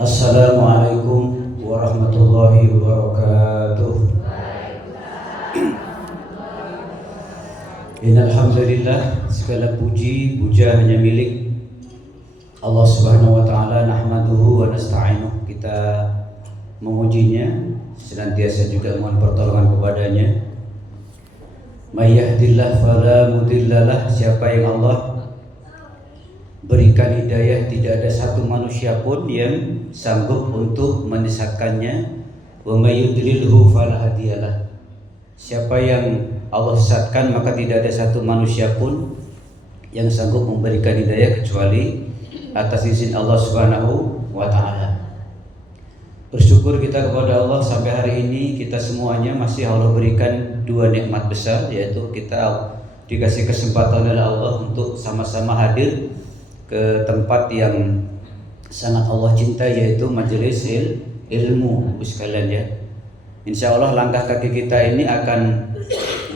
Assalamualaikum warahmatullahi wabarakatuh. Innalhamdulillah, segala puji puja hanya milik Allah Subhanahu wa taala. Nahmaduhu wa nasta'inuh, kita memujinya, senantiasa juga mohon pertolongan kepadanya. May yahdillah fala mudhillalah, siapa yang Allah berikan hidayah, tidak ada satu manusia pun yang sanggup untuk menyesatkannya. Wa may yudlilhu fala hadiyalah, siapa yang Allah sesatkan maka tidak ada satu manusia pun yang sanggup memberikan hidayah kecuali atas izin Allah Subhanahu wa taala. Bersyukur kita kepada Allah sampai hari ini kita semuanya masih Allah berikan dua nikmat besar, yaitu kita dikasih kesempatan oleh Allah untuk sama-sama hadir ke tempat yang sangat Allah cintai, yaitu majelis ilmu sekalian ya. Insya Allah langkah kaki kita ini akan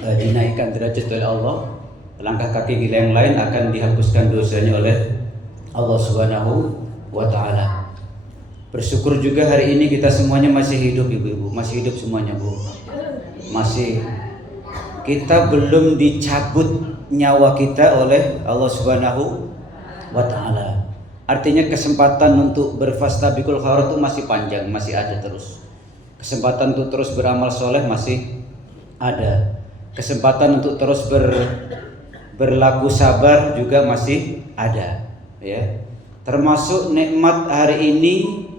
dinaikkan derajat oleh Allah. Langkah kaki kita yang lain akan dihapuskan dosanya oleh Allah Subhanahu wa taala. Bersyukur juga hari ini kita semuanya masih hidup, ibu-ibu, masih hidup semuanya, Bu. Masih, kita belum dicabut nyawa kita oleh Allah Subhanahu wa ta'ala. Artinya kesempatan untuk berfastabiqul khairat itu masih panjang, masih ada terus. Kesempatan untuk terus beramal soleh masih ada. Kesempatan untuk terus berlaku sabar juga masih ada, ya. Termasuk nikmat hari ini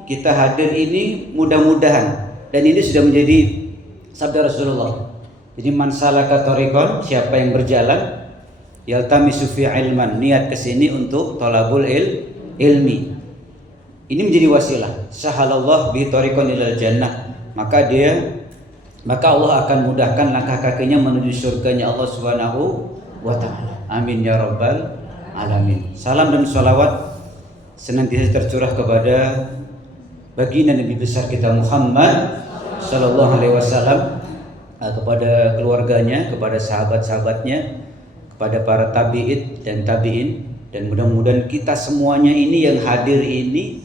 kita hadir ini, mudah-mudahan, dan ini sudah menjadi sabda Rasulullah. Jadi man salaka thariqan, siapa yang berjalan yaltamisu fi ilman, niat kesini untuk thalabul ilmi, ini menjadi wasilah. Sahalallah bi thariqan ilal jannah, maka Allah akan mudahkan langkah kakinya menuju surganya Allah Subhanahu wa taala. Amin ya rabbal alamin. Salam dan salawat senantiasa tercurah kepada baginda Nabi besar kita Muhammad sallallahu alaihi wasallam, kepada keluarganya, kepada sahabat-sahabatnya, kepada para tabi'in dan tabi'in, dan mudah-mudahan kita semuanya ini yang hadir ini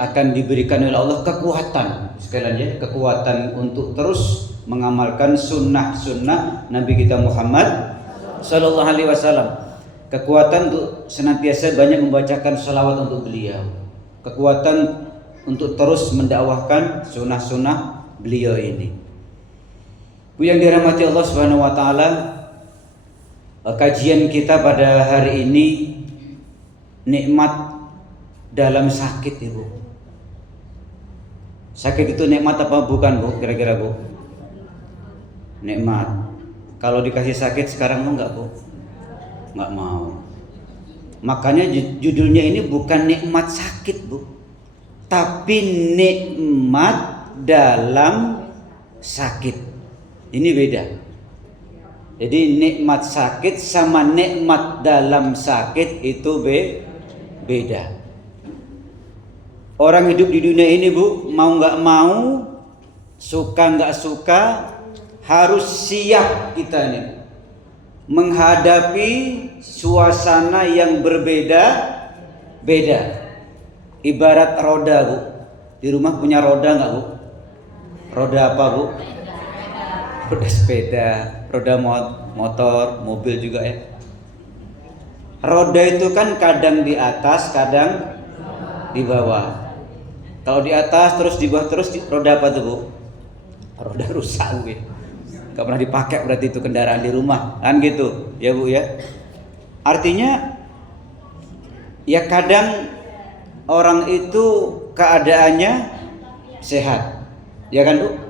akan diberikan oleh Allah kekuatan, sekalian ya, kekuatan untuk terus mengamalkan sunnah-sunnah Nabi kita Muhammad sallallahu alaihi wasallam, kekuatan untuk senantiasa banyak membacakan salawat untuk beliau, kekuatan untuk terus mendakwahkan sunnah-sunnah beliau ini. Bu yang dirahmati Allah Subhanahu wa taala, kajian kita pada hari ini nikmat dalam sakit, Ibu. Sakit itu nikmat apa bukan, Bu? Kira-kira, Bu? Nikmat. Kalau dikasih sakit sekarang mau enggak, Bu? Enggak mau. Makanya judulnya ini bukan nikmat sakit, Bu, tapi nikmat dalam sakit. Ini beda. Jadi nikmat sakit sama nikmat dalam sakit itu beda. Orang hidup di dunia ini, Bu, mau nggak mau, suka nggak suka, harus siap kita ini menghadapi suasana yang berbeda-beda. Ibarat roda, Bu. Di rumah punya roda nggak, Bu? Roda apa, Bu? Roda sepeda, roda motor, mobil juga ya. Roda itu kan kadang di atas, kadang di bawah. Kalau di atas terus di bawah terus, roda apa tuh, Bu? Roda rusak, Bu. Gak pernah dipakai berarti itu kendaraan di rumah, kan gitu ya, Bu ya. Artinya ya kadang orang itu keadaannya sehat, ya kan, Bu?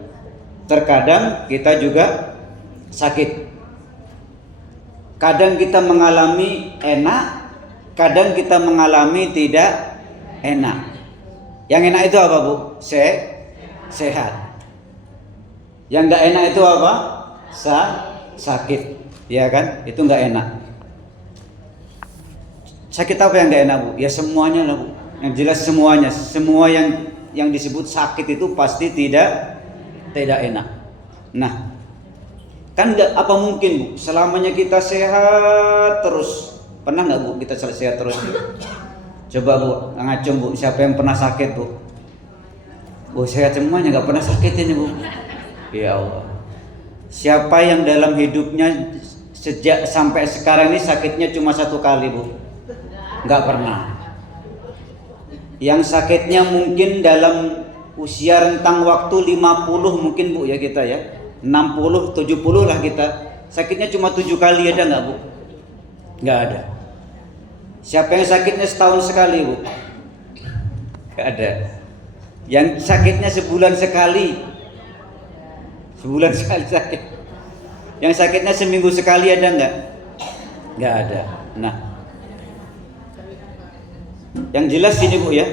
Terkadang kita juga sakit. Kadang kita mengalami enak, kadang kita mengalami tidak enak. Yang enak itu apa, Bu? Sehat. Yang enggak enak itu apa? Sakit, ya kan? Itu enggak enak. Sakit apa yang enggak enak, Bu? Ya semuanya lah, Bu. Yang jelas semuanya. Semua yang disebut sakit itu pasti tidak enak. Nah, kan enggak, apa mungkin, Bu, selamanya kita sehat terus? Pernah enggak, Bu, kita sehat terus? Coba, Bu, ngacung, Bu, siapa yang pernah sakit, Bu? Oh, saya semuanya nggak pernah sakit ini, Bu. Ya Allah. Siapa yang dalam hidupnya sejak sampai sekarang ini sakitnya cuma 1 kali, Bu? Nggak pernah. Yang sakitnya mungkin dalam usia rentang waktu 50 mungkin, Bu, ya kita ya. 60, 70 lah kita. Sakitnya cuma 7 kali, ada nggak, Bu? Nggak ada. Siapa yang sakitnya setahun sekali, Bu? Nggak ada. Yang sakitnya sebulan sekali. Sebulan sekali sakit. Yang sakitnya seminggu sekali ada nggak? Nggak ada. Nah, yang jelas ini, Bu, ya.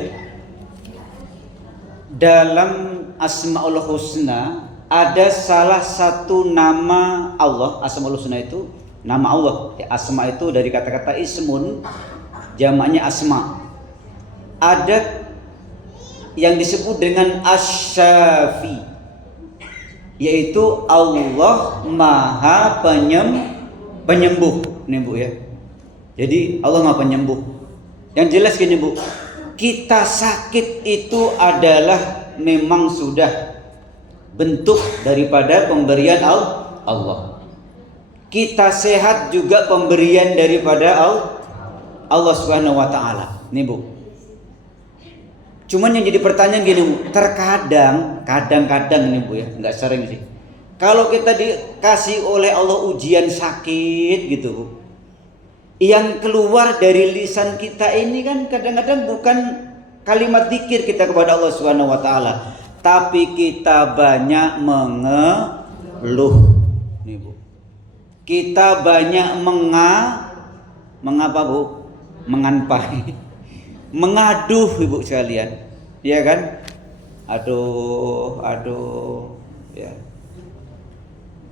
Dalam Asmaul Husna ada salah satu nama Allah. Asmaul Husna itu nama Allah. Ya, asma itu dari kata-kata ismun, jamaknya asma. Ada yang disebut dengan Asy-Syafi, yaitu Allah Maha Penyembuh. Nih, Bu, ya. Jadi Allah Maha Penyembuh. Yang jelas gini, Bu, kita sakit itu adalah memang sudah bentuk daripada pemberian Allah. Kita sehat juga pemberian daripada Allah Subhanahu wa taala. Nih, Bu. Cuman yang jadi pertanyaan gini, Bu, kadang-kadang nih, Bu, ya, nggak sering sih. Kalau kita dikasih oleh Allah ujian sakit gitu, Bu, yang keluar dari lisan kita ini kan kadang-kadang bukan kalimat zikir kita kepada Allah Subhanahu wa taala, tapi kita banyak mengeluh. Nih, Bu. Kita banyak mengapa, Bu? Menganpai. Mengaduh, Ibu sekalian, ya kan? Aduh, ya.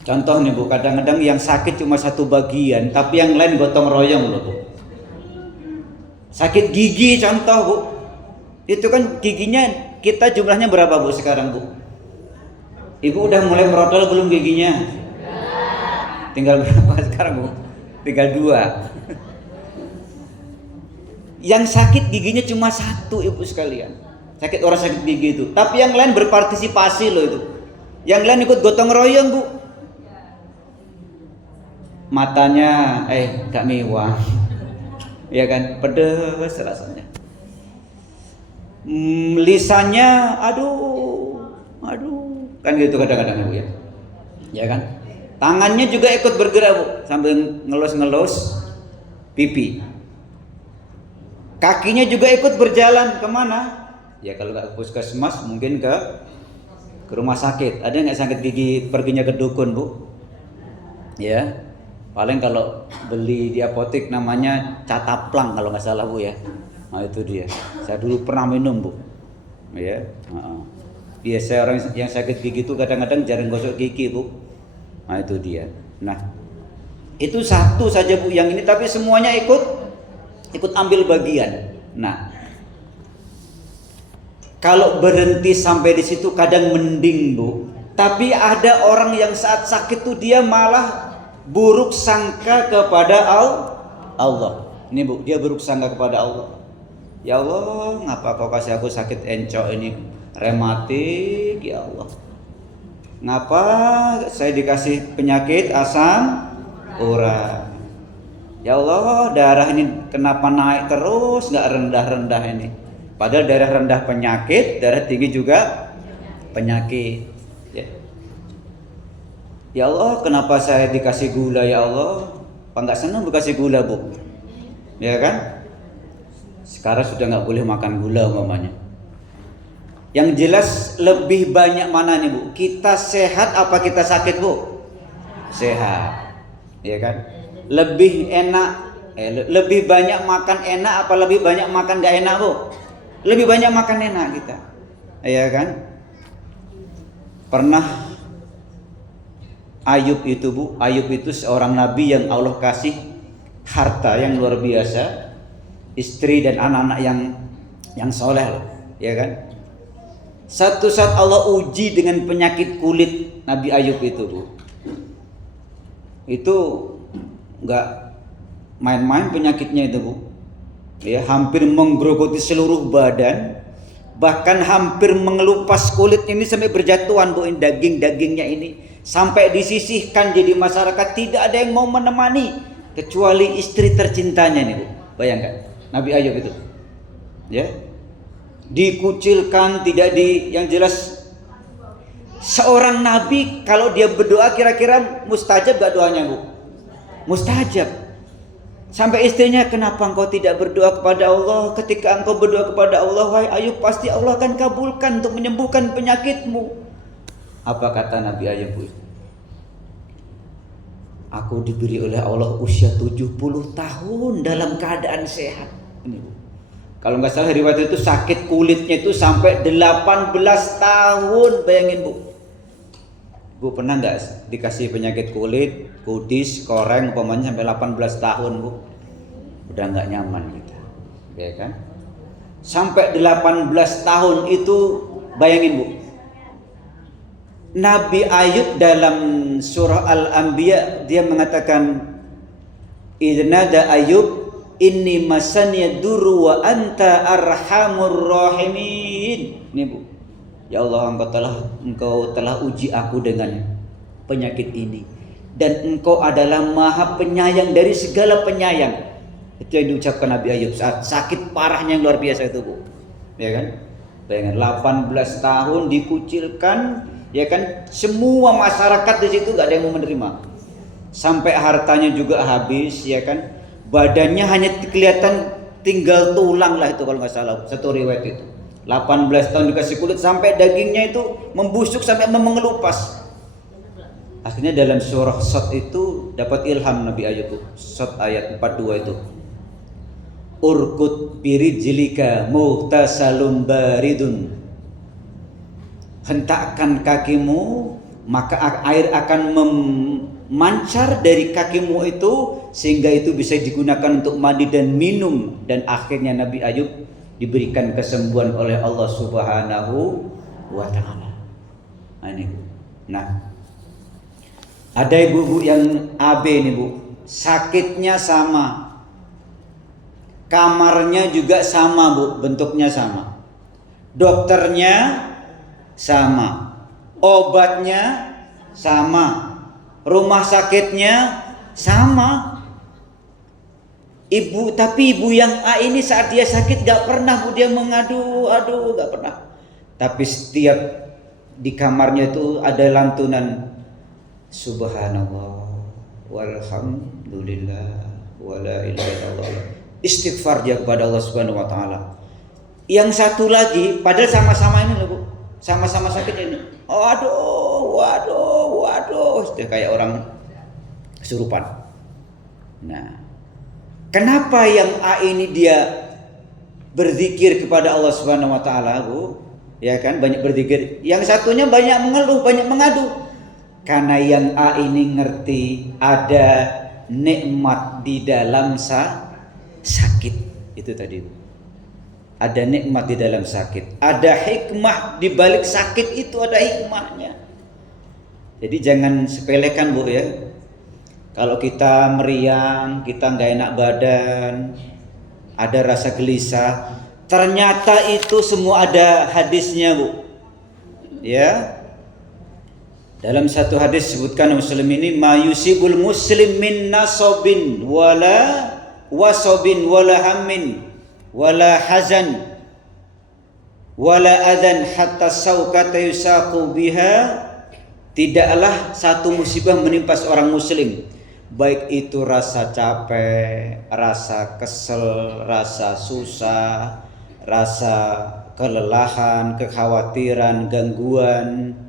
Contoh nih, Bu, kadang-kadang yang sakit cuma 1 bagian, tapi yang lain gotong royong loh, Bu. Sakit gigi contoh, Bu. Itu kan giginya kita jumlahnya berapa, Bu, sekarang, Bu? Ibu udah mulai merotol belum giginya? Tinggal berapa sekarang, Bu? Tinggal 2. Yang sakit giginya cuma 1, Ibu sekalian. Sakit orang sakit gigi itu. Tapi yang lain berpartisipasi loh itu. Yang lain ikut gotong royong, Bu. Matanya gak mewah. Ya kan? Pedes rasanya. Lisannya aduh. Kan gitu kadang-kadang, Bu, ya. Ya kan? Tangannya juga ikut bergerak, Bu, sambil ngelus-ngelus pipi. Kakinya juga ikut berjalan kemana? Ya kalau nggak ke puskesmas mungkin ke rumah sakit. Ada nggak sakit gigi perginya ke dukun, Bu? Ya, paling kalau beli di apotek namanya cataplang kalau nggak salah, Bu, ya. Nah itu dia. Saya dulu pernah minum, Bu. Ya, biasa orang yang sakit gigi itu kadang-kadang jarang gosok gigi, Bu. Nah itu dia. Nah itu satu saja, Bu, yang ini, tapi semuanya ikut ambil bagian. Nah, kalau berhenti sampai di situ kadang mending, Bu. Tapi ada orang yang saat sakit tuh dia malah buruk sangka kepada Allah. Ini, Bu, dia buruk sangka kepada Allah. Ya Allah, ngapa kau kasih aku sakit encok ini, rematik, ya Allah. Ngapa saya dikasih penyakit asam urat? Ya Allah, darah ini kenapa naik terus, nggak rendah-rendah ini? Padahal darah rendah penyakit, darah tinggi juga penyakit. Ya Allah, kenapa saya dikasih gula, ya Allah? Apa nggak senang dikasih gula, Bu? Ya kan? Sekarang sudah nggak boleh makan gula umpamanya. Yang jelas lebih banyak mana nih, Bu? Kita sehat apa kita sakit, Bu? Sehat, ya kan? Lebih enak, lebih banyak makan enak apa lebih banyak makan gak enak, Bu? Lebih banyak makan enak kita, ya kan? Pernah Ayub itu, Bu, Ayub itu seorang nabi yang Allah kasih harta yang luar biasa, istri dan anak-anak yang soleh, ya kan? Satu saat Allah uji dengan penyakit kulit Nabi Ayub itu, Bu. Itu nggak main-main penyakitnya itu, Bu. Ya, hampir menggerogoti seluruh badan. bahkan hampir mengelupas kulit ini sampai berjatuhan Bu, daging-dagingnya ini sampai disisihkan. Jadi masyarakat tidak ada yang mau menemani kecuali istri tercintanya nih Bu. Bayangkan Nabi Ayub itu, ya, dikucilkan, tidak yang jelas seorang nabi kalau dia berdoa kira-kira mustajab gak doanya Bu? Mustajab. Sampai istrinya, kenapa engkau tidak berdoa kepada Allah? Ketika engkau berdoa kepada Allah, wahai Ayub, pasti Allah akan kabulkan untuk menyembuhkan penyakitmu. Apa kata Nabi Ayub Bu? Aku diberi oleh Allah usia 70 tahun dalam keadaan sehat. Ini Bu. Kalau nggak salah riwayat itu sakit kulitnya itu sampai 18 tahun. Bayangin Bu. Bu pernah nggak dikasih penyakit kulit, kudis, koreng, umpamanya sampai 18 tahun Bu? Udah nggak nyaman kita, ya kan? Sampai 18 tahun itu, bayangin Bu. Nabi Ayub dalam surah Al-Anbiya dia mengatakan, idnada Ayub inni masaniya duru wa anta arhamur rahimin. Ini Bu. Ya Allah, engkau telah uji aku dengan penyakit ini, dan engkau adalah maha penyayang dari segala penyayang. Itu yang diucapkan Nabi Ayub saat sakit parahnya yang luar biasa itu Bu, ya kan? Bayangkan 18 tahun dikucilkan, ya kan? Semua masyarakat di situ gak ada yang mau menerima, sampai hartanya juga habis, ya kan? Badannya hanya kelihatan tinggal tulang lah itu kalau nggak salah, satu riwayat itu. 18 tahun dikasih kulit sampai dagingnya itu membusuk sampai mengelupas. Akhirnya dalam surah Shad itu dapat ilham Nabi Ayub. Shad ayat 42 itu. Urkut birijlika muhtasalum baridun. Hentakkan kakimu, maka air akan memancar dari kakimu itu sehingga itu bisa digunakan untuk mandi dan minum. Dan akhirnya Nabi Ayub diberikan kesembuhan oleh Allah Subhanahu wa ta'ala. Nah, ada ibu-ibu yang AB nih Bu, sakitnya sama, kamarnya juga sama Bu, bentuknya sama, dokternya sama, obatnya sama, rumah sakitnya sama. Tapi ibu yang A ini saat dia sakit gak pernah Bu dia mengadu, gak pernah. Tapi setiap di kamarnya itu ada lantunan Subhanallah walhamdulillah wala ilaha illallah. Istighfar dia kepada Allah Subhanahu wa taala. Yang satu lagi padahal sama-sama ini loh Bu, sama-sama sakit ini. Waduh, itu kayak orang kesurupan. Nah, kenapa yang A ini dia berzikir kepada Allah Subhanahu wa taala Bu? Ya kan, banyak berzikir. Yang satunya banyak mengeluh, banyak mengadu. Karena yang A ini ngerti ada nikmat di dalam sakit. Itu tadi Bu. Ada nikmat di dalam sakit. Ada hikmah di balik sakit itu, ada hikmahnya. Jadi jangan sepelekan Bu ya. Kalau kita meriang, kita nggak enak badan, ada rasa gelisah, ternyata itu semua ada hadisnya Bu. Ya, dalam satu hadis sebutkan Muslim ini, ma yusibul muslim min nasobin wala wasobin wala hammin wala hazan wala adan hatta saukata yusaku biha. Tidaklah satu musibah menimpa seorang muslim, baik itu rasa capek, rasa kesel, rasa susah, rasa kelelahan, kekhawatiran, gangguan.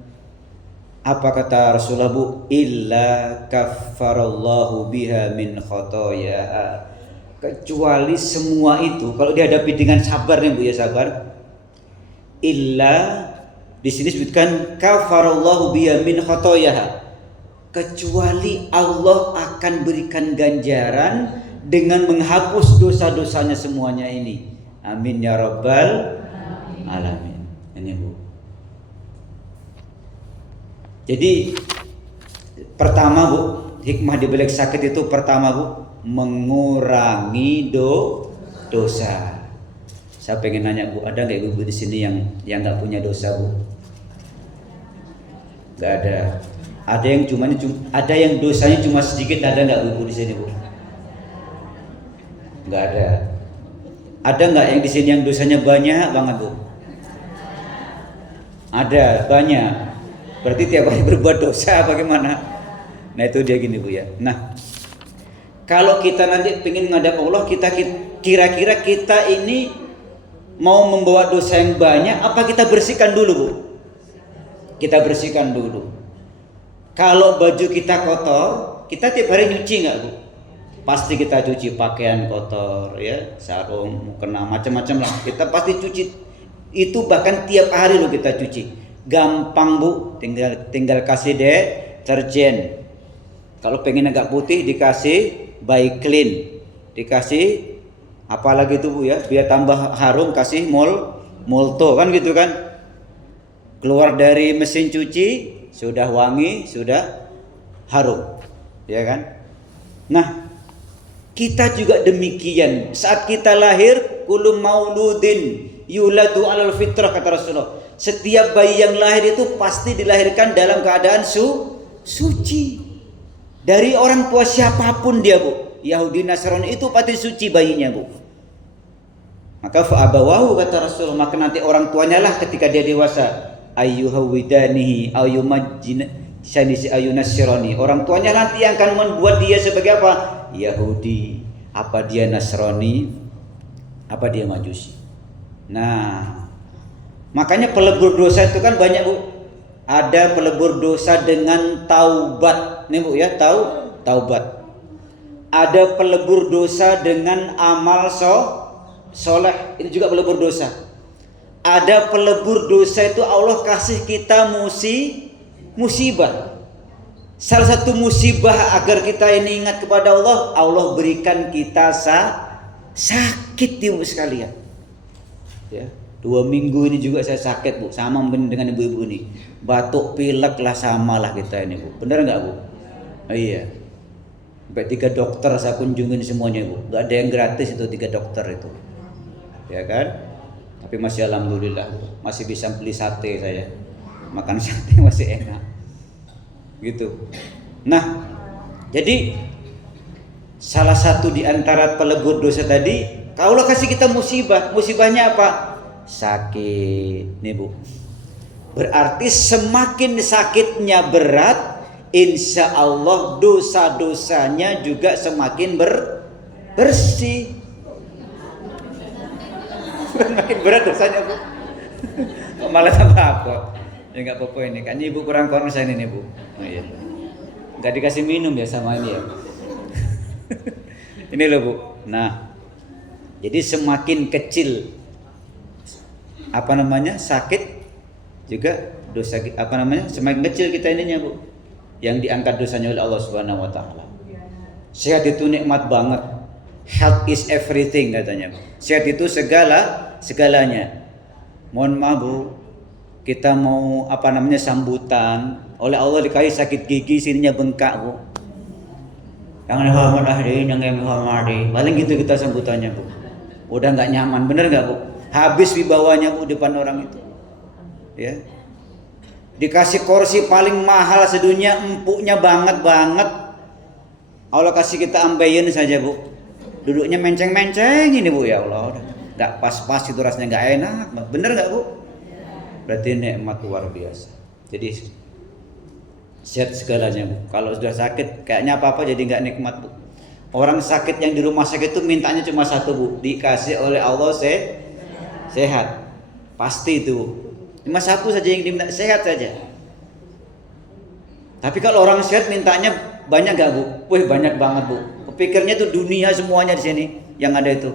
Apa kata Rasulullah Bu? Illa kaffarallahu biha min khotoyaha. Kecuali semua itu kalau dihadapi dengan sabar nih Bu ya, sabar. Illa di sini sebutkan kaffarallahu biha min khotoyaha. Kecuali Allah akan berikan ganjaran dengan menghapus dosa-dosanya semuanya ini. Amin ya rabbal alamin. Ini Bu. Jadi pertama Bu, hikmah di balik sakit itu pertama Bu, mengurangi dosa. Saya pengen nanya Bu, ada nggak ibu-ibu di sini yang nggak punya dosa Bu? Nggak ada. Ada yang dosanya cuma sedikit, ada nggak ibu di sini Bu? Nggak ada. Ada nggak yang di sini yang dosanya banyak banget Bu? Ada, banyak. Berarti tiap hari berbuat dosa bagaimana? Nah itu dia gini Bu ya. Nah, kalau kita nanti pengen ngadap Allah, kira-kira kita ini mau membawa dosa yang banyak, apa kita bersihkan dulu Bu? Kita bersihkan dulu. Kalau baju kita kotor, kita tiap hari nyuci nggak Bu? Pasti kita cuci pakaian kotor ya, sarung, mukena, macam-macam lah. Kita pasti cuci. Itu bahkan tiap hari loh kita cuci. Gampang Bu, tinggal kasih deterjen. Kalau pengen agak putih dikasih by clean, dikasih apalagi itu Bu ya, biar tambah harum kasih molto kan gitu kan. Keluar dari mesin cuci sudah wangi, sudah harum, ya kan? Nah, kita juga demikian. Saat kita lahir, kullu mauludin yuladu alal fitrah kata Rasulullah. Setiap bayi yang lahir itu pasti dilahirkan dalam keadaan suci. Dari orang tua siapapun dia Bu. Yahudi Nasrani itu pasti suci bayinya Bu. Maka fa'abawahu kata Rasulullah, maka nanti orang tuanya lah ketika dia dewasa ayyuhawidanihi ayyunasirani. Orang tuanya nanti yang akan membuat dia sebagai apa? Yahudi, apa dia Nasrani, apa dia Majusi. Nah, makanya pelebur dosa itu kan banyak Bu. Ada pelebur dosa dengan taubat, nih Bu ya, taubat. Ada pelebur dosa dengan amal soleh, ini juga pelebur dosa. Ada pelebur dosa itu Allah kasih kita musibah. Salah satu musibah agar kita ini ingat kepada Allah, Allah berikan kita sakit Ibu sekalian. Ya, 2 minggu ini juga saya sakit Bu, sama dengan ibu-ibu ini. Batuk pilek lah sama lah kita ini Bu. Benar nggak Bu? Oh, iya. Sampai 3 dokter saya kunjungin semuanya Bu. Nggak ada yang gratis itu 3 dokter itu. Ya kan? Tapi masih alhamdulillah masih bisa beli sate saya. Makan sate masih enak. Gitu. Nah, jadi salah satu di antara pelebur dosa tadi, kalau Allah kasih kita musibah, musibahnya apa? Sakit, nih Bu. Berarti semakin sakitnya berat, insya Allah dosa-dosanya juga semakin bersih. Semakin berat dosanya Bu. Malah tambah apa? Ya nggak apa-apa ini kan Ibu kurang konsen ini Bu. Oh, iya. Nggak dikasih minum ya sama ini ya. Ini loh Bu. Nah, jadi semakin kecil sakit juga dosa semakin kecil kita ininya Bu, yang diangkat dosanya oleh Allah Subhanahu wa taala. Sehat itu nikmat banget. Health is everything katanya Bu. Sehat itu segalanya. Mohon maaf Bu, kita mau sambutan, oleh Allah dikasih sakit gigi, sininya bengkak Bu. Yang dihormati, yang menghormati, paling gitu kita sambutannya Bu. Udah nggak nyaman, bener nggak Bu? Habis wibawanya Bu depan orang itu. Ya. Dikasih kursi paling mahal sedunia, empuknya banget. Allah kasih kita ambeien saja Bu. Duduknya menceng-menceng ini Bu, ya Allah. Nggak pas-pas itu rasanya nggak enak. Bener nggak Bu? Berarti nikmat luar biasa. Jadi sehat segalanya Bu. Kalau sudah sakit kayaknya apa-apa jadi nggak nikmat Bu. Orang sakit yang di rumah sakit itu mintanya cuma satu Bu, dikasih oleh Allah sehat. Pasti itu Bu. Cuma satu saja yang diminta, sehat saja. Tapi kalau orang sehat mintanya banyak nggak Bu? Wih banyak banget Bu. Kepikirnya tuh dunia semuanya di sini yang ada itu.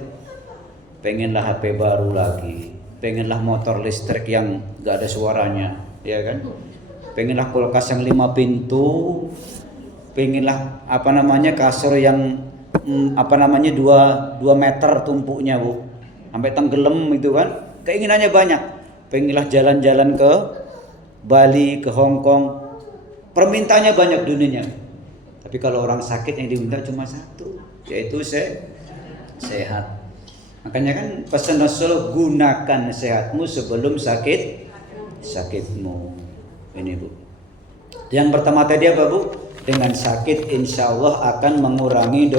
Pengenlah HP baru lagi, pengenlah motor listrik yang nggak ada suaranya, ya kan? Pengenlah kulkas yang 5 pintu, pengenlah kasur yang 2 meter tumpuknya Bu, sampai tenggelam itu kan. Keinginannya banyak. Pengenlah jalan-jalan ke Bali, ke Hong Kong. Permintaannya banyak dunianya. Tapi kalau orang sakit yang diminta cuma satu, yaitu sehat. Makanya kan pesan Rasul, gunakan sehatmu sebelum sakitmu. Ini Bu. Yang pertama tadi apa Bu? Dengan sakit insya Allah akan mengurangi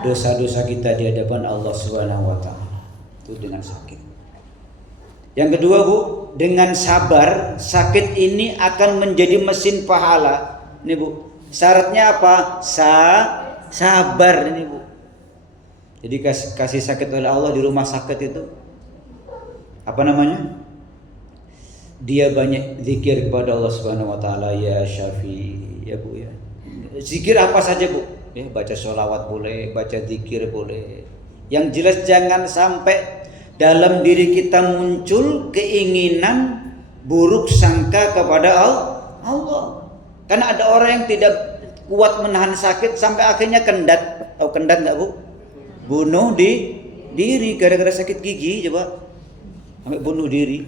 dosa-dosa kita di hadapan Allah Subhanahu wa taala. Itu dengan sakit. Yang kedua Bu, dengan sabar, sakit ini akan menjadi mesin pahala. Ini Bu. Syaratnya apa? Sabar ini Bu. Jadi kasih sakit oleh Allah di rumah sakit itu apa namanya? Dia banyak zikir kepada Allah Subhanahu wa taala, ya Syafi, ya Bu ya. Zikir apa saja Bu? Ya, baca sholawat boleh, baca zikir boleh. Yang jelas jangan sampai dalam diri kita muncul keinginan buruk sangka kepada Allah. Karena ada orang yang tidak kuat menahan sakit sampai akhirnya kendat. Tahu kendat enggak Bu? Bunuh diri gara-gara sakit gigi, coba. Sampai bunuh diri.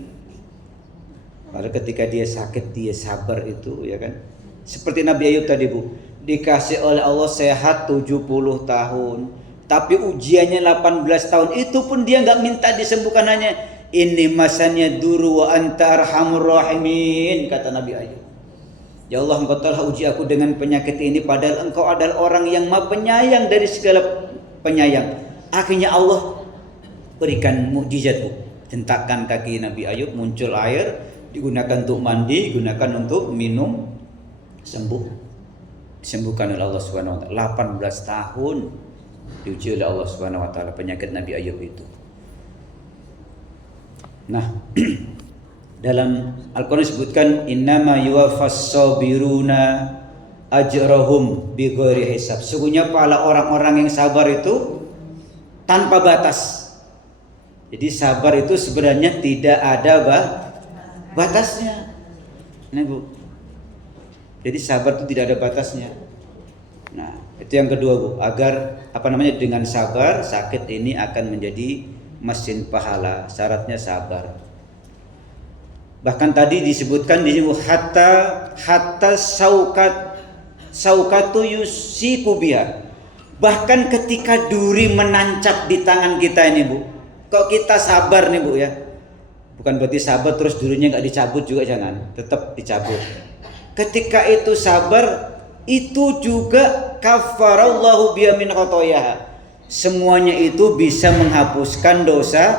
Padahal ketika dia sakit dia sabar itu, ya kan? Seperti Nabi Ayub tadi Bu, dikasih oleh Allah sehat 70 tahun, tapi ujiannya 18 tahun. Itu pun dia nggak minta disembuhkan, hanya ini masanya duru wa anta arhamur rahimin, kata Nabi Ayub. Ya Allah, engkau telah uji aku dengan penyakit ini, padahal engkau adalah orang yang maha penyayang dari segala penyayang. Akhirnya Allah berikan mukjizat Bu. Hentakan kaki Nabi Ayub, muncul air, digunakan untuk mandi, digunakan untuk minum, sembuh. Disembuhkan oleh Allah Subhanahu wa taala. 18 tahun diuji oleh Allah Subhanahu wa taala penyakit Nabi Ayub itu. Nah, dalam Al-Qur'an disebutkan innama yuwaffas sabiruna ajrahum bighairi hisab. Sesungguhnya pahala orang-orang yang sabar itu tanpa batas. Jadi sabar itu sebenarnya tidak ada batasnya. Nah Bu, jadi sabar itu tidak ada batasnya. Nah itu yang kedua Bu, agar dengan sabar sakit ini akan menjadi mesin pahala. Syaratnya sabar. Bahkan tadi disebutkan di sini hatta saukatu yusiku biha. Bahkan ketika duri menancap di tangan kita ini Bu, kok kita sabar nih Bu ya. Bukan berarti sabar terus durinya nggak dicabut juga, jangan, tetap dicabut. Ketika itu sabar, itu juga kafarallahu biha min khotoyaha. Semuanya itu bisa menghapuskan dosa.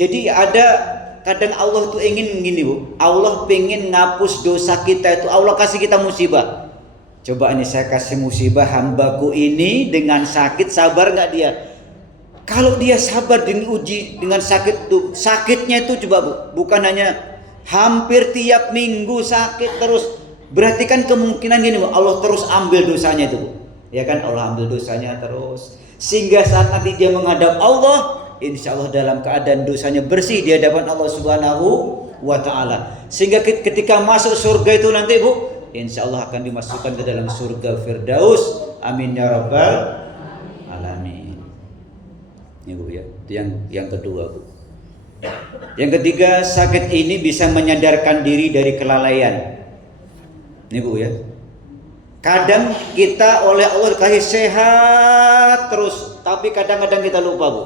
Jadi ada kadang Allah tuh ingin begini Bu, Allah pengen ngapus dosa kita itu, Allah kasih kita musibah. Coba ini saya kasih musibah hambaku ini dengan sakit, sabar nggak dia? Kalau dia sabar dengan uji dengan sakit tuh, sakitnya itu coba Bu, bukan hanya hampir tiap minggu sakit terus. Berarti kan kemungkinan gini Bu, Allah terus ambil dosanya itu Bu. Ya kan, Allah ambil dosanya terus. Sehingga saat nanti dia menghadap Allah, insya Allah dalam keadaan dosanya bersih di hadapan Allah Subhanahu wa taala. Sehingga ketika masuk surga itu nanti Bu, insya Allah akan dimasukkan ke dalam surga Firdaus. Amin ya rabbal alamin. Ini Bu ya, itu yang kedua Bu. Yang ketiga, sakit ini bisa menyadarkan diri dari kelalaian. Ini Bu ya. Kadang kita oleh Allah kasih sehat terus, tapi kadang-kadang kita lupa Bu.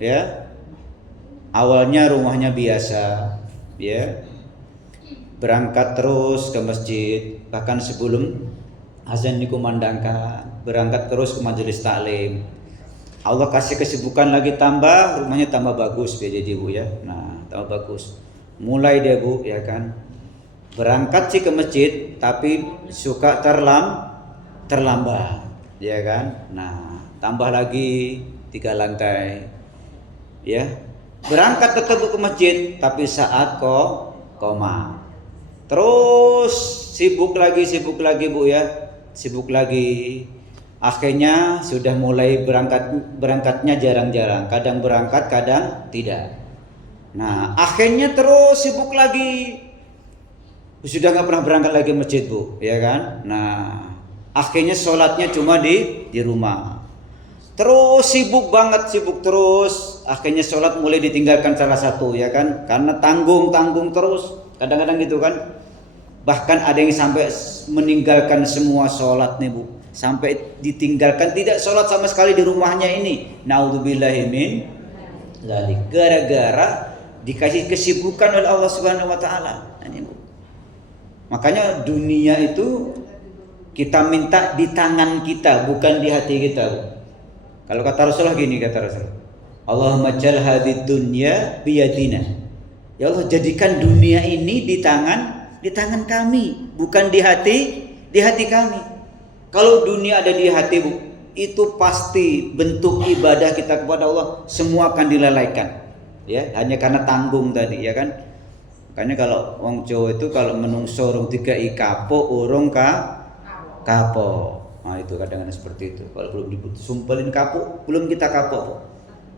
Ya. Awalnya rumahnya biasa, ya. Berangkat terus ke masjid, bahkan sebelum azan dikumandangkan, berangkat terus ke majelis taklim. Allah kasih kesibukan lagi tambah, rumahnya tambah bagus jadi Bu ya. Nah, tambah bagus. Mulai dia Bu ya kan. Berangkat sih ke masjid tapi suka terlambat, ya kan? Nah, tambah lagi 3 lantai. Ya. Berangkat tetap ke masjid tapi saat koma. Terus sibuk lagi Bu ya. Sibuk lagi. Akhirnya sudah mulai berangkatnya jarang-jarang, kadang berangkat, kadang tidak. Nah, akhirnya terus sibuk lagi. Sudah nggak pernah berangkat lagi masjid Bu, ya kan? Nah, akhirnya sholatnya cuma di rumah. Terus sibuk banget, sibuk terus. Akhirnya sholat mulai ditinggalkan salah satu, ya kan? Karena tanggung terus. Kadang-kadang gitu kan. Bahkan ada yang sampai meninggalkan semua sholat nih Bu. sampai ditinggalkan tidak sholat sama sekali di rumahnya ini. Naudzubillahi min dzalik. Gara-gara dikasih kesibukan oleh Allah Subhanahu wa taala. Makanya dunia itu kita minta di tangan kita, bukan di hati kita. Kalau kata Rasulullah gini, kata Rasul, Allahumma jal hadid dunya biyadina. Ya Allah, jadikan dunia ini di tangan kami, bukan di hati kami. Kalau dunia ada di hati, Bu, itu pasti bentuk ibadah kita kepada Allah semua akan dilalaikan. Ya, hanya karena tanggung tadi, ya kan? Makanya kalau wong Jawa itu kalau menungso urung tiga kapok, urung kapok. Nah, itu kadang-kadang seperti itu. Kalau belum disumpelin kapok, belum kita kapok,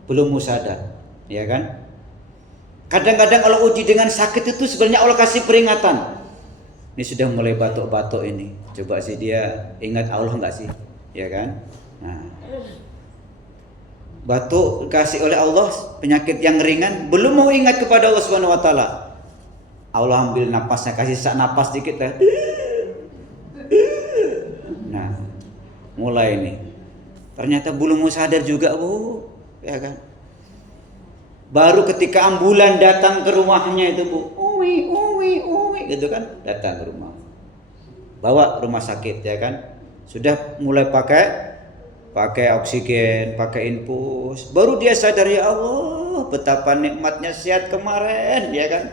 belum musadar, ya kan? Kadang-kadang kalau uji dengan sakit itu sebenarnya Allah kasih peringatan. Ini sudah mulai batuk-batuk ini. Coba sih dia ingat Allah enggak sih? Ya kan? Nah. Batuk kasih oleh Allah penyakit yang ringan, belum mau ingat kepada Allah Subhanahu wa taala. Allah ambil napasnya, kasih sak napas dikit ya. Nah, mulai ini. Ternyata belum mau sadar juga, Bu. Ya kan? Baru ketika ambulan datang ke rumahnya itu, Bu, uwi gitu kan, datang ke rumah, bawa rumah sakit, ya kan, sudah mulai pakai oksigen, pakai infus, baru dia sadar, ya Allah, betapa nikmatnya sehat kemarin, ya kan.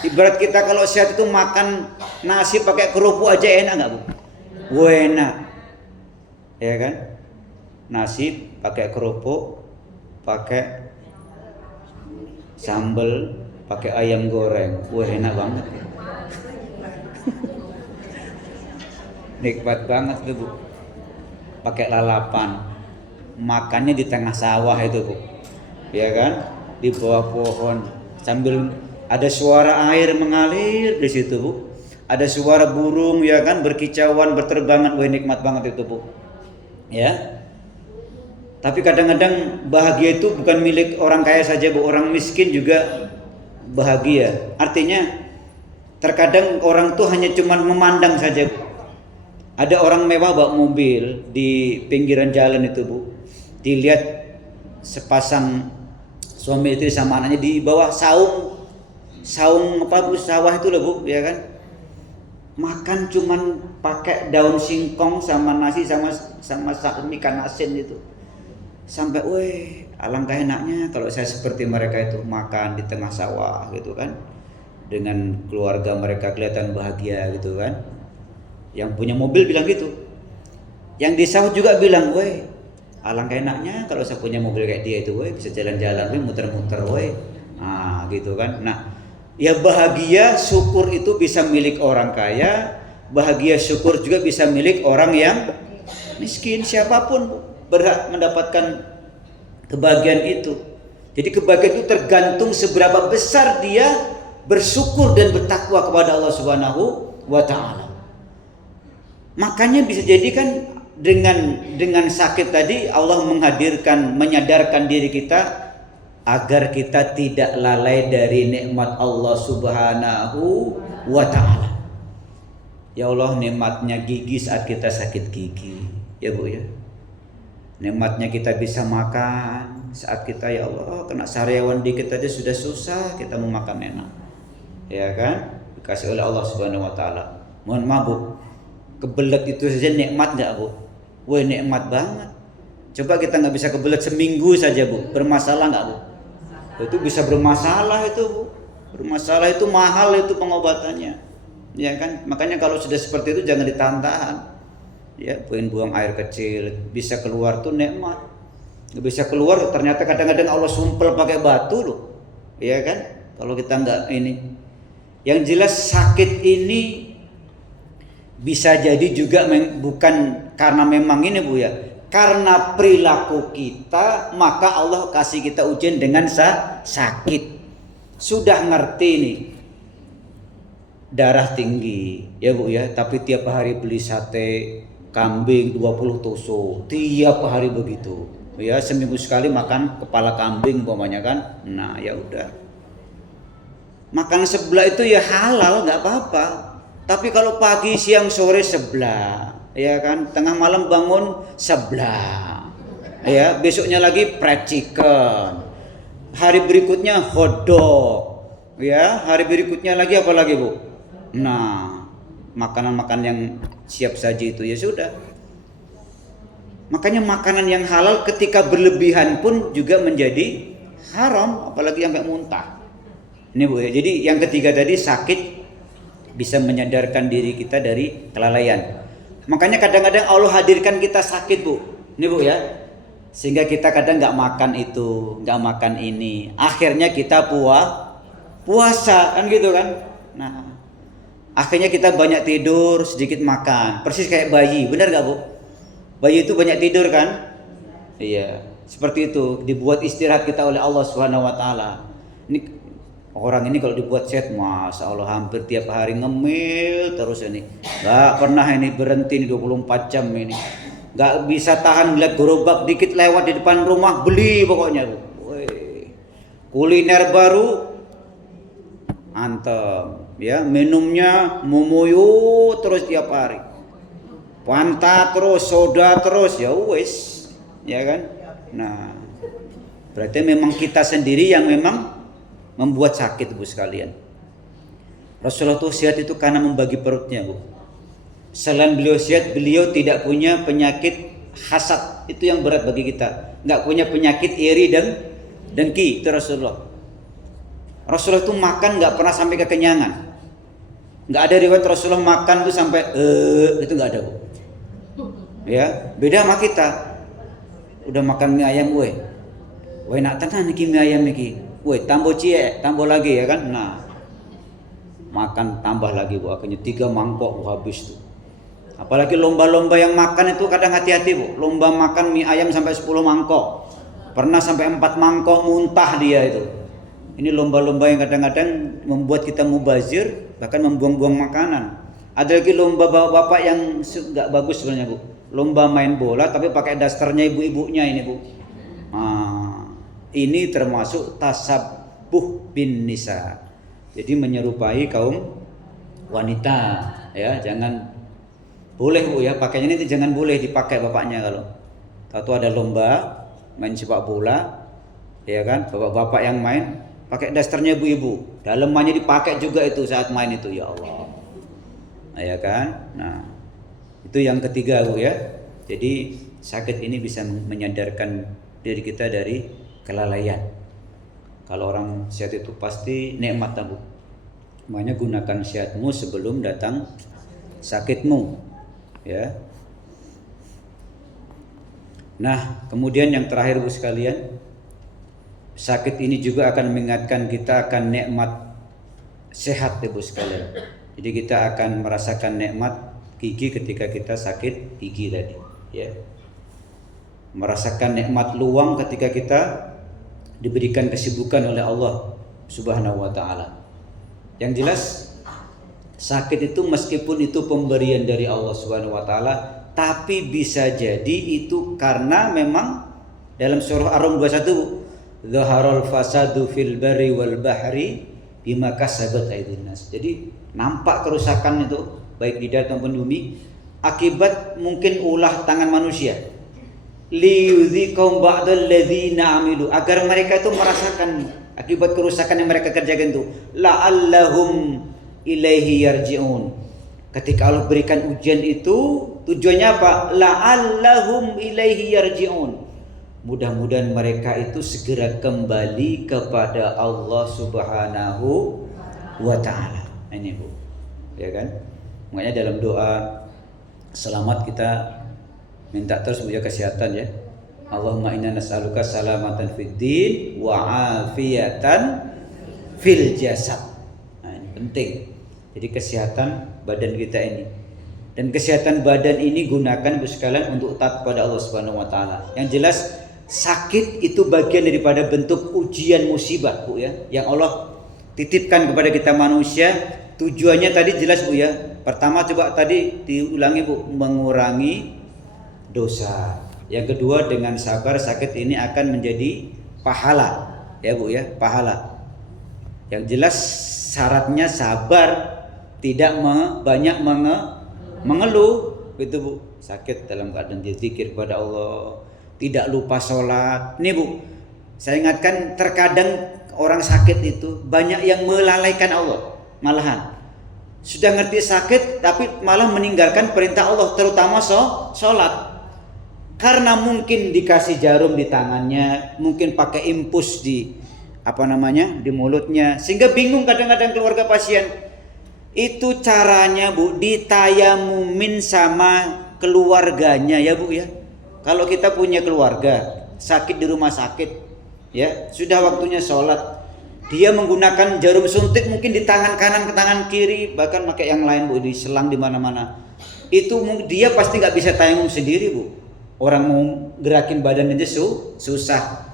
Ibarat kita kalau sehat itu makan nasi pakai kerupuk aja enak nggak, Bu? Enak, ya kan, nasi pakai kerupuk, pakai sambal, pakai ayam goreng, wah enak banget. Nikmat banget tuh, Bu. Pakai lalapan, makannya di tengah sawah itu, Bu, ya kan, di bawah pohon, sambil ada suara air mengalir di situ, Bu. Ada suara burung, ya kan, berkicauan, berterbangan, wah nikmat banget itu, Bu. Ya. Tapi kadang-kadang bahagia itu bukan milik orang kaya saja, Bu. Orang miskin juga bahagia. Artinya terkadang orang tuh hanya cuma memandang saja, Bu. Ada orang mewah bawa mobil di pinggiran jalan itu, Bu. Dilihat sepasang suami istri sama anaknya di bawah saung apa, Bu, sawah itu loh, Bu, ya kan. Makan cuman pakai daun singkong sama nasi sama ikan asin itu. Sampai, weh, alangkah enaknya kalau saya seperti mereka itu makan di tengah sawah gitu kan, dengan keluarga mereka kelihatan bahagia gitu kan. Yang punya mobil bilang gitu, yang di sawah juga bilang, weh, alangkah enaknya kalau saya punya mobil kayak dia itu, weh, bisa jalan-jalan, weh, muter-muter, weh, nah gitu kan. Nah, ya bahagia syukur itu bisa milik orang kaya, bahagia syukur juga bisa milik orang yang miskin. Siapapun berhak mendapatkan kebahagiaan itu. Jadi kebahagiaan itu tergantung seberapa besar dia bersyukur dan bertakwa kepada Allah Subhanahu wa taala. Makanya bisa jadi kan dengan sakit tadi Allah menyadarkan diri kita agar kita tidak lalai dari nikmat Allah Subhanahu wa taala. Ya Allah, nikmatnya gigi saat kita sakit gigi, ya Bu ya. Nikmatnya kita bisa makan saat kita, ya Allah, kena sariawan dikit aja sudah susah kita mau makan enak, ya kan, dikasih oleh Allah Subhanahu wa taala. Mohon maaf, Bu, kebelet itu saja nikmat nggak, Bu? Wah, nikmat banget. Coba kita nggak bisa kebelet seminggu saja, Bu, bermasalah nggak, Bu? Itu bisa bermasalah itu, Bu. Bermasalah itu mahal itu pengobatannya, ya kan. Makanya kalau sudah seperti itu jangan ditahan-tahan. Ya, buang air kecil, bisa keluar tuh nikmat. Nggak bisa keluar ternyata kadang-kadang Allah sumpel pakai batu loh, ya kan. Kalau kita nggak ini, yang jelas sakit ini bisa jadi juga bukan karena memang ini, Bu ya, karena perilaku kita, maka Allah kasih kita ujian dengan sakit. Sudah ngerti nih, darah tinggi, ya Bu ya, tapi tiap hari beli sate kambing 20 tusuk, tiap hari begitu. Ya, seminggu sekali makan kepala kambing umpamanya kan. Nah, ya udah. Makan sebelah itu ya halal, nggak apa-apa. Tapi kalau pagi, siang, sore sebelah, ya kan? Tengah malam bangun seblak, ya, besoknya lagi fried chicken, hari berikutnya hotdog, ya, hari berikutnya lagi apa lagi Bu? Nah, makanan-makanan yang siap saji itu ya sudah. Makanya makanan yang halal ketika berlebihan pun juga menjadi haram, apalagi sampai muntah. Ini Bu ya. Jadi yang ketiga tadi, sakit bisa menyadarkan diri kita dari kelalaian. Makanya kadang-kadang Allah hadirkan kita sakit Bu. Ini Bu ya. Sehingga kita kadang nggak makan itu, nggak makan ini. Akhirnya kita puasa kan gitu kan. Nah, akhirnya kita banyak tidur, sedikit makan. Persis kayak bayi, benar nggak Bu? Bayi itu banyak tidur kan? Iya, seperti itu. Dibuat istirahat kita oleh Allah Subhanahu wa taala. Ini orang ini kalau dibuat sehat, Masya Allah, hampir tiap hari ngemil terus ini. Gak pernah ini berhenti, ini 24 jam ini. Gak bisa tahan lihat gerobak dikit lewat di depan rumah, beli pokoknya. Wih. Kuliner baru, antem. Ya, minumnya mumuyu terus tiap hari. Fanta terus, soda terus, ya wis, ya kan? Nah, berarti memang kita sendiri yang memang membuat sakit Bu sekalian. Rasulullah itu sehat itu karena membagi perutnya Bu. Selain beliau sehat, beliau tidak punya penyakit hasad, itu yang berat bagi kita. Nggak punya penyakit iri dan dengki, itu Rasulullah. Rasulullah itu makan nggak pernah sampai kekenyangan. Nggak ada riwayat Rasulullah makan tuh sampai itu nggak ada Bu. Ya, beda sama kita. Udah makan mie ayam weh nak tenan iki mie ayam iki. Weh, tambah cie, tambah lagi ya kan. Nah, makan tambah lagi Bu, akhirnya 3 mangkok habis tuh. Apalagi lomba-lomba yang makan itu kadang hati-hati Bu. Lomba makan mie ayam sampai 10 mangkok. Pernah sampai 4 mangkok muntah dia itu. Ini lomba-lomba yang kadang-kadang membuat kita mubazir, bahkan membuang-buang makanan. Ada lagi lomba bapak-bapak yang nggak bagus sebenarnya Bu. Lomba main bola tapi pakai dasternya ibu-ibunya ini Bu. Nah, ini termasuk tasabbuh bin nisa. Jadi menyerupai kaum wanita, ya. Jangan boleh Bu ya, pakainya ini jangan boleh dipakai bapaknya kalau. Tahu ada lomba main sepak bola, ya kan? Bapak-bapak yang main pakai dasternya ibu-ibu. Dalemannya dipakai juga itu saat main itu, ya Allah. Nah, ya kan? Nah, itu yang ketiga Bu ya. Jadi sakit ini bisa menyadarkan diri kita dari kelalaian. Kalau orang sehat itu pasti nikmat Bu. Makanya gunakan sehatmu sebelum datang sakitmu, ya. Nah, kemudian yang terakhir Bu sekalian, sakit ini juga akan mengingatkan kita akan nikmat sehat Bu sekalian. Jadi kita akan merasakan nikmat gigi ketika kita sakit gigi tadi, ya. Merasakan nikmat luang ketika kita diberikan kesibukan oleh Allah Subhanahu wa taala. Yang jelas sakit itu meskipun itu pemberian dari Allah Subhanahu wa taala, tapi bisa jadi itu karena memang dalam surah Ar-Rum 21, zaharul fasadu fil barri wal bahri bima kasabat aydin nas. Jadi nampak kerusakan itu baik di darat maupun bumi akibat mungkin ulah tangan manusia. Liyudhiqahum ba'dal ladzina amilu, agar mereka itu merasakan akibat kerusakan yang mereka kerjakan itu. La'allahum ilaihi yarji'un. Ketika Allah berikan ujian itu tujuannya apa? La'allahum ilaihi yarji'un. Mudah-mudahan mereka itu segera kembali kepada Allah Subhanahu wa taala. Ini Bu, ya kan? Makanya dalam doa selamat kita minta terus Bu ya kesehatan ya. Allahumma inna nas'aluka salamatan fid din wa afiyatan fil jasad. Nah, ini penting. Jadi kesehatan badan kita ini. Dan kesehatan badan ini gunakan Bu sekalian untuk taat pada Allah Subhanahu wa taala. Yang jelas sakit itu bagian daripada bentuk ujian musibah Bu ya, yang Allah titipkan kepada kita manusia. Tujuannya tadi jelas Bu ya. Pertama coba tadi diulangi Bu, mengurangi dosa. Yang kedua dengan sabar sakit ini akan menjadi pahala ya Bu ya, pahala. Yang jelas syaratnya sabar, tidak banyak mengeluh itu Bu, sakit dalam keadaan dia zikir kepada Allah, tidak lupa sholat. Nih Bu, saya ingatkan terkadang orang sakit itu banyak yang melalaikan Allah, malahan sudah ngerti sakit tapi malah meninggalkan perintah Allah, terutama sholat. Karena mungkin dikasih jarum di tangannya, mungkin pakai impus di di mulutnya, sehingga bingung kadang-kadang keluarga pasien. Itu caranya Bu, ditayamumin sama keluarganya ya Bu ya. Kalau kita punya keluarga sakit di rumah sakit ya, sudah waktunya sholat, dia menggunakan jarum suntik mungkin di tangan kanan ke tangan kiri, bahkan pakai yang lain Bu, di selang di mana-mana. Itu dia pasti nggak bisa tayamum sendiri Bu. Orang mau gerakin badan aja susah.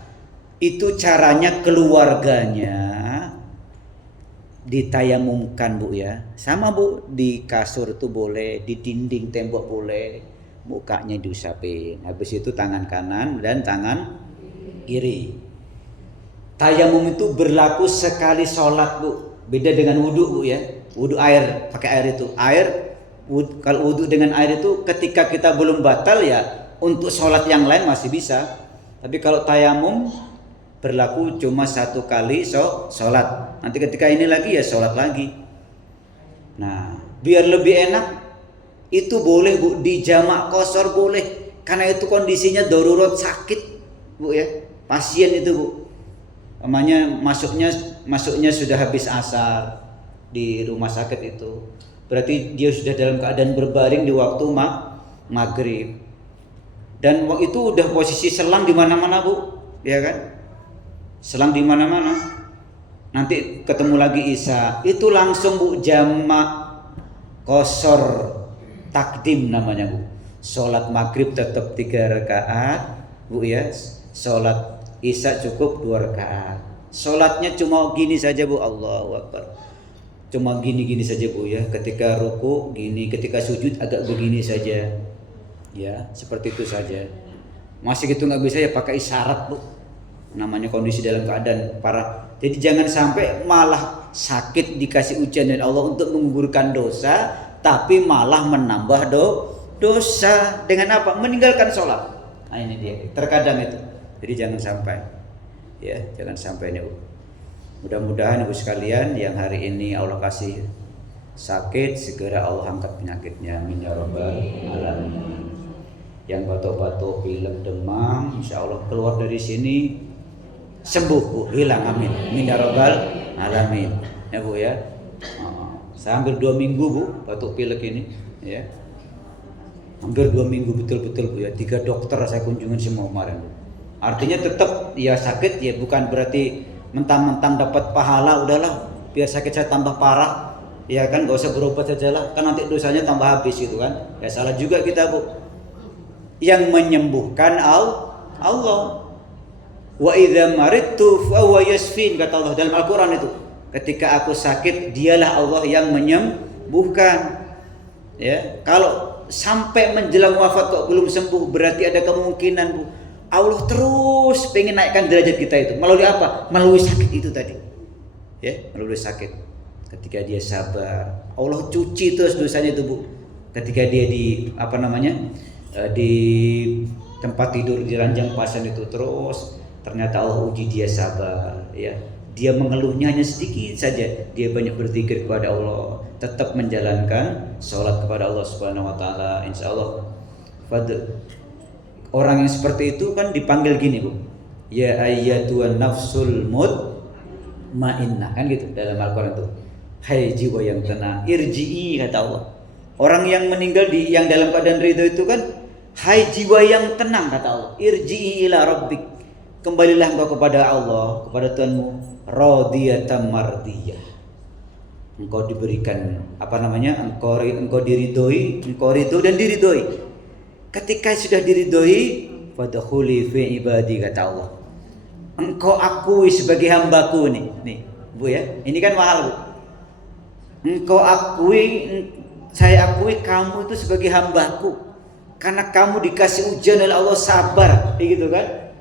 Itu caranya keluarganya ditayamumkan Bu ya. Sama Bu, di kasur itu boleh, di dinding tembok boleh, mukanya diusapin. Habis itu tangan kanan dan tangan kiri. Tayamum itu berlaku sekali sholat Bu. Beda dengan wudhu Bu ya. Wudhu air, pakai air itu. Kalau wudhu dengan air itu ketika kita belum batal ya, untuk sholat yang lain masih bisa. Tapi kalau tayamum berlaku cuma satu kali sholat. Nanti ketika ini lagi ya sholat lagi. Nah, biar lebih enak itu boleh Bu, di jamak qashar boleh. Karena itu kondisinya darurat sakit Bu ya. Pasien itu Bu. Namanya masuknya sudah habis asar di rumah sakit itu. Berarti dia sudah dalam keadaan berbaring di waktu maghrib. Dan waktu itu udah posisi selang di mana-mana Bu, ya kan? Selang di mana-mana. Nanti ketemu lagi Isya, itu langsung Bu jamak qashar takdim namanya Bu. Sholat maghrib tetap 3 rakaat Bu ya. Sholat Isya cukup 2 rakaat. Sholatnya cuma gini saja Bu, Allahu Akbar. Cuma gini-gini saja Bu ya. Ketika ruku gini, ketika sujud agak begini saja. Ya, seperti itu saja. Masih gitu nggak bisa ya pakai isyarat Bu. Namanya kondisi dalam keadaan parah. Jadi jangan sampai malah sakit dikasih ujian dari Allah untuk menggugurkan dosa, tapi malah menambah dosa dengan apa? Meninggalkan sholat. Nah ini dia. Terkadang itu. Jadi jangan sampai. Ya, jangan sampai ini Bu. Mudah-mudahan Ibu sekalian yang hari ini Allah kasih sakit, segera Allah angkat penyakitnya. Amin ya rabbal alamin. Yang batuk-batuk, pilek, demam, insya Allah keluar dari sini sembuh Bu, hilang, amin. Amin ya rabbal alamin. Ya Bu ya. Saya hampir 2 minggu Bu batuk pilek ini, ya. Hampir 2 minggu betul-betul Bu ya. 3 dokter saya kunjungin semua kemarin Bu. Artinya tetap ya sakit ya, bukan berarti mentang-mentang dapat pahala udahlah biar sakit saya tambah parah. Ya kan, gak usah berobat saja lah, kan nanti dosanya tambah habis gitu kan. Ya salah juga kita Bu. Yang menyembuhkan Allah. Wa idza maridtu fa huwa yashfin, kata Allah dalam Al-Qur'an itu. Ketika aku sakit, dialah Allah yang menyembuhkan. Ya, kalau sampai menjelang wafat kok belum sembuh, berarti ada kemungkinan Bu, Allah terus pengen naikkan derajat kita itu. Melalui apa? Melalui sakit itu tadi. Ya, melalui sakit. Ketika dia sabar, Allah cuci terus dosanya itu Bu. Ketika dia di di tempat tidur di ranjang pasien itu terus ternyata Allah uji dia sabar ya. Dia mengeluhnya hanya sedikit saja, dia banyak berzikir kepada Allah, tetap menjalankan sholat kepada Allah Subhanahu wa taala. Insyaallah orang yang seperti itu kan dipanggil gini Bu. Ya ayyatuhan nafsul mutmainnah, kan gitu dalam Al-Qur'an itu. Hai jiwa yang tenang, irji'i, kata Allah. Orang yang meninggal yang dalam keadaan ridho itu kan, hai jiwa yang tenang, kata Allah, irji'i ila rabbik, kembalilah engkau kepada Allah, kepada Tuhanmu, radiyatan mardiyah. Engkau diberikan engkau diridhoi, engkau ridho dan diridhoi. Ketika sudah diridhoi, fadkhuli fi ibadi, kata Allah. Engkau akui sebagai hambaku nih Bu ya. Ini kan mahal Bu. Engkau saya akui kamu itu sebagai hambaku. Karena kamu dikasih ujian oleh Allah, sabar, begitu kan?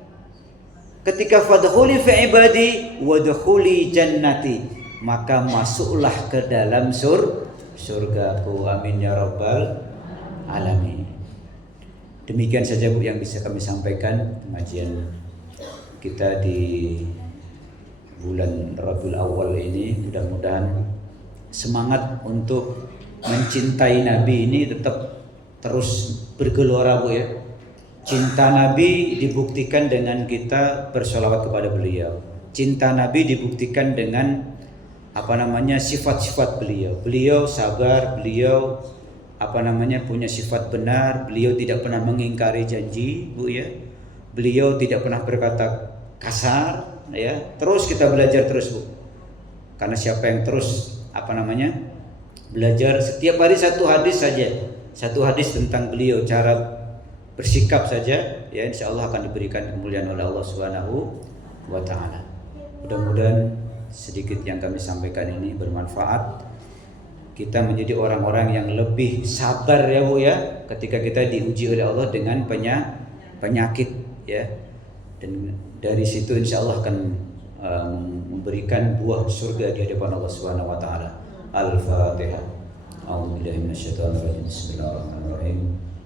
Ketika fadkhuli fi ibadi wadkhuli jannati, maka masuklah ke dalam surgaku. Amin ya rabbal alamin. Demikian saja Bu yang bisa kami sampaikan pengajian kita di bulan Rabiul Awal ini. Mudah-mudahan semangat untuk mencintai Nabi ini tetap terus bergelora Bu ya. Cinta Nabi dibuktikan dengan kita bersolawat kepada beliau. Cinta Nabi dibuktikan dengan sifat-sifat beliau. Beliau sabar, beliau punya sifat benar, beliau tidak pernah mengingkari janji, Bu ya. Beliau tidak pernah berkata kasar, ya. Terus kita belajar terus, Bu. Karena siapa yang terus belajar setiap hari satu hadis saja, satu hadis tentang beliau, cara bersikap saja, ya insyaallah akan diberikan kemuliaan oleh Allah Subhanahu wa taala. Mudah-mudahan sedikit yang kami sampaikan ini bermanfaat. Kita menjadi orang-orang yang lebih sabar ya Bu ya, ketika kita diuji oleh Allah dengan penyakit ya. Dan dari situ insyaallah akan memberikan buah surga di hadapan Allah Subhanahu wa taala. Al-Fatihah. A'udzubillahi minasyaitonir rajim. Bismillahirrahmanirrahim.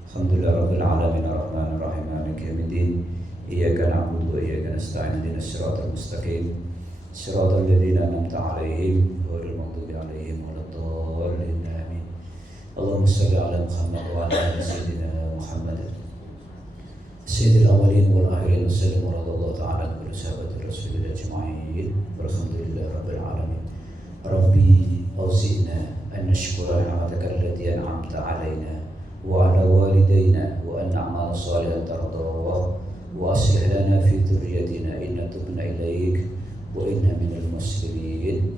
Alhamdulillahirabbil alamin arrahmanir rahim maliki yaumiddin. Iyyaka na'budu wa iyyaka nasta'in ihdinas siratal mustaqim. Siratal ladzina an'amta 'alaihim ghairil maghdubi 'alaihim waladdallin. Amin. Allahumma shalli 'ala Muhammad wa 'ala ali sayyidina Muhammad. Sayyidil awwalin wal akhirin sallallahu alaihi ta'ala wa sahabati rasulillah ajma'in. Walhamdulillahirabbil alamin. Rabbi awzi'na an nashkura ni'mataka allati an'amta 'alaina wa 'ala walidayna wa an na'mala salihan tardahu wa aslih lana fi dhurriyyatina inna tubna ilaik wa inna minal muslimin.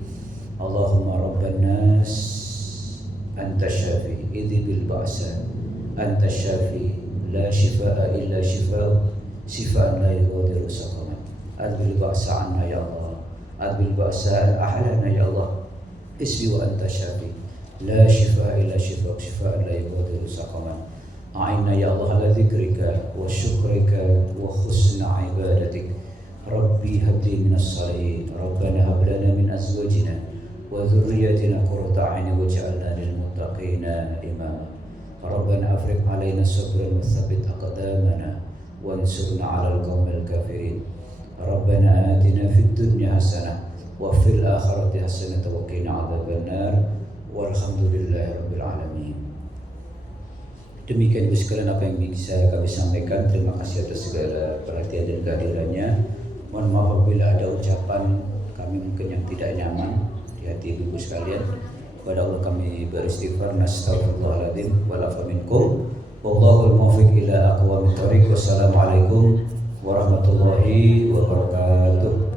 Allahumma rabban nas anta syafi idhibil ba'sa anta syafi la shifaa illa shifaan la yughadiru saqaman. Adbil ba'sa anna ya Allah, adbil ba'sa ahlana ya Allah, isbi wa anta syafi la shifaa illa shifaan la yughadiru saqaman. A'inna ya Allah ala dzikrika wa syukrika wa husna ibadatik. Rabbi habli minas salihin. Rabbana hab lana min azwajina wa dhurriyyatina qurrata a'yun waj'alna lil muttaqina imama. Rabbana afriq 'alaina sabran wa tsabbit aqdamana wansurna 'alal qaumil kafirin. Rabbana atina fid dunya hasanah wa fil akhirati hasanah wa qina 'adzabannar. Walhamdulillahirabbil alamin. Demikian Bu sekalian apa yang bisa kami sampaikan. Terima kasih atas segala perhatian dan kehadirannya. Mohon maaf apabila ada ucapan kami mungkin yang tidak nyaman di hati ibu sekalian. Kepada Allah kami beristighfar. Nastaghfirullahaladzim wa lafa minkum. Wallahul muwaffiq ila aqwamit thoriq. Wassalamualaikum warahmatullahi wabarakatuh.